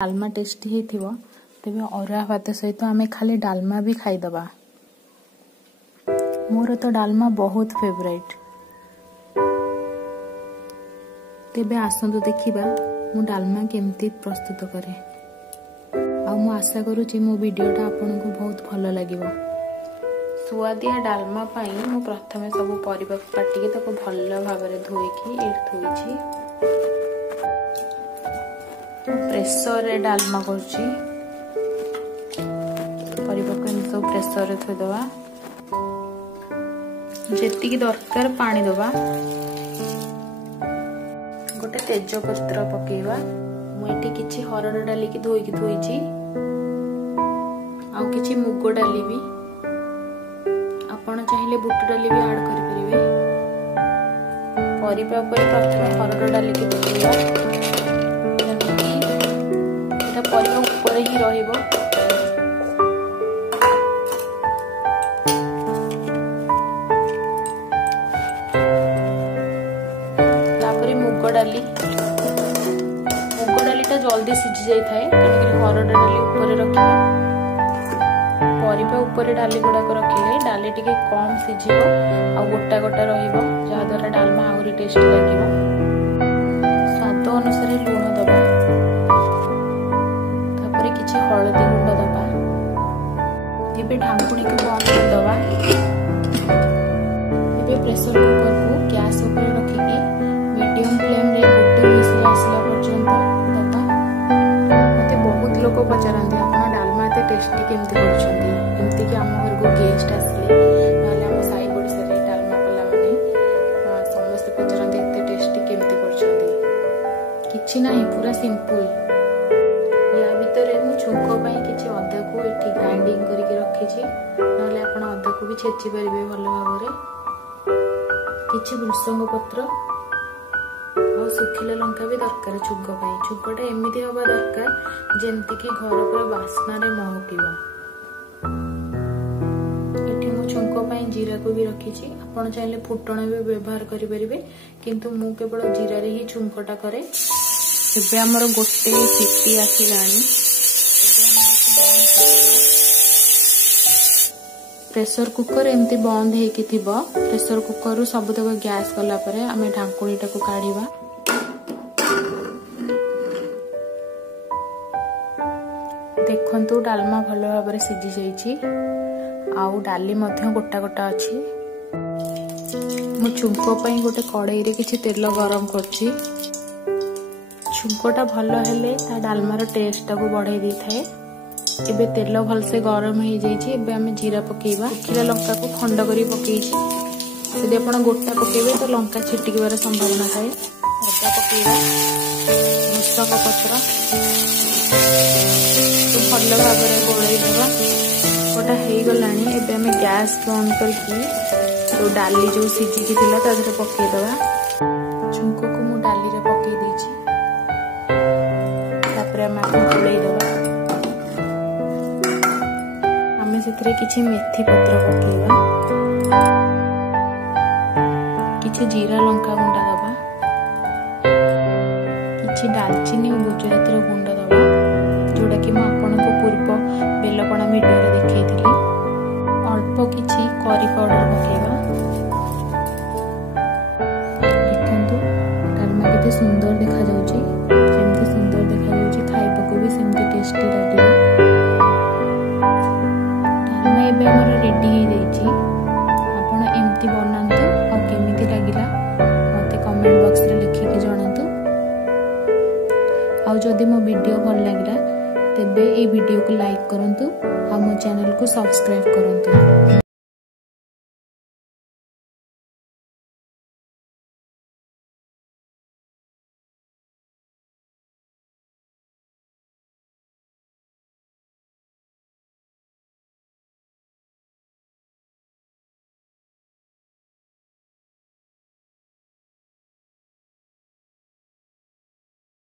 Dalma tasty होइथिबो तेबे अरुआ भात सहित आमे खाली डालमा भी खाइदबा। मोर तो डालमा बहुत फेवरेट। तेबे आसंतु देखिबा मु डालमा केमती प्रस्तुत करे। आ मु आशा करूची मो वीडियोटा आपनको बहुत भलो लागिबो। सुआदिया डालमा पाई मु प्रथमे सब परिबा काटिके ताको भलो भाबरे धोइकी थोइची। प्रेसर रे डालमा करची। परिबा को सब प्रेसर रे थोइ दवा। जेतिकी दरकार पानी दवा। गोटे तेजपत्र पकेवा। मु एठी किछि हरड़ डाली की धोइकी थोइची। आउ किछि मुग डाली भी आपण चाहिले बुट डाली भी ऐड करि परिबे। परिबा पर प्रथमे हरड़ डाली की पकेवा। एटा परिबा ऊपर ही रहिबो। तापरे मुग डालीटा जल्दी सिझी जाई थाए तेणुकरी हरड़ डाली ऊपर रखिबा। परिबा ऊपर डाली गुड़ाक रखिले डाली टिके कम सिझिबो आ गोटा गोटा रहिबो जहा द्वारा डालमा आउरी टेस्टी लागिबो। स्वाद अनुसार लूण दबा। तापरे किछि हळदी गुंड दबा। एबे ढांकुणी को बंद कर दबा। एबे प्रेशर कुकर को गैस ऊपर रखिकी मीडियम फ्लेम रे गोटे विसल आसला पर्यंत दबा। मते बहुत लोक पचारंती आपण डालमा एते टेस्टी केमती करछंती। एमती कि हम घर को गेस्ट आसले नाले हम साई पड़िसा रे डालमा कला माने समस्त पचारंती एते टेस्टी केमती करछंती। किछि नाही पूरा सिंपल। या भितरे मु छुंको पई किछि अदा को एठी ग्राइंडिंग करके रखिछि नाले आपण अदा को भी छेची परिबे भलो भाबरे। किछि भृषंग पत्र और सुखिला लंका भी दरकार छुंको पई। छुंकोटा एमिति हबा दरकार जेमति कि घर पर वासना रे महकिबा। एठी मु छुंको पई जीरा को भी रखिछि। आपण चाहिले फुटण भी व्यवहार करि परिबे किंतु मु केवल जीरा रे ही छुंकोटा करे। एबे हमर गोटे सिटी आसिलानी। प्रेशर कुकर एमती बंद हेकी थिबो। प्रेशर कुकर रु सब तक गैस कला परे आमे ढांकुणीटा को काढिबा। देखंतु डालमा भलो भाबरे सिझी जाईची। आउ डाली मध्य गोटा गोटा अछि। मु छुंको पई गोटे कड़ाई रे किछि तेल गरम करछि। छुंकोटा भलो हेले ता डालमार टेस्ट को बढ़ाई दी थाए। एबे तेल भल से गरम हो जाइए। एबे आमे जीरा पकेइबा। सुखिला लंका को खंड करी पकेइछि। यदि आपण गोटा पकेइबे तो लंका छिटिकबार संभावना थाए। अदा पकेइबा। भृषंग पत्र तो भल भाबरे गोळाई देबा। गोटा हेई गलानी। एबे आमे गैस ऑन करकी तो डाली जो सिझी की थिला ता धरे पकेइ देबा। छुंको को मु डाली रे पकेइ देछि। तापरे आमे गोळाई देबा। सेथरे किछि मेथी पत्र पकेइबा। किछि जीरा लंका गुंड दबा। किछि दालचीनी और गुजराती रो गुंड दबा जोडा कि म आपनको पूर्व बेलपणा वीडियो रे देखैथिली। अल्प किछि करी पाउडर पकेइबा। देखंतु डालमा केते सुंदर देखा जाउची। जेमति सुंदर देखा जाउची खाइबा को भी सेमति टेस्टी लागिबो। एबे हमर रेडी हो जाइछि। आपण एमती बनांतु आ केमिति लागिला मते कमेंट बॉक्स रे लिखि के जणांतु। आ जदि मो वीडियो भल लागिला तेबे ए वीडियो को लाइक करंतु आ मो चैनल को सब्सक्राइब करंतु।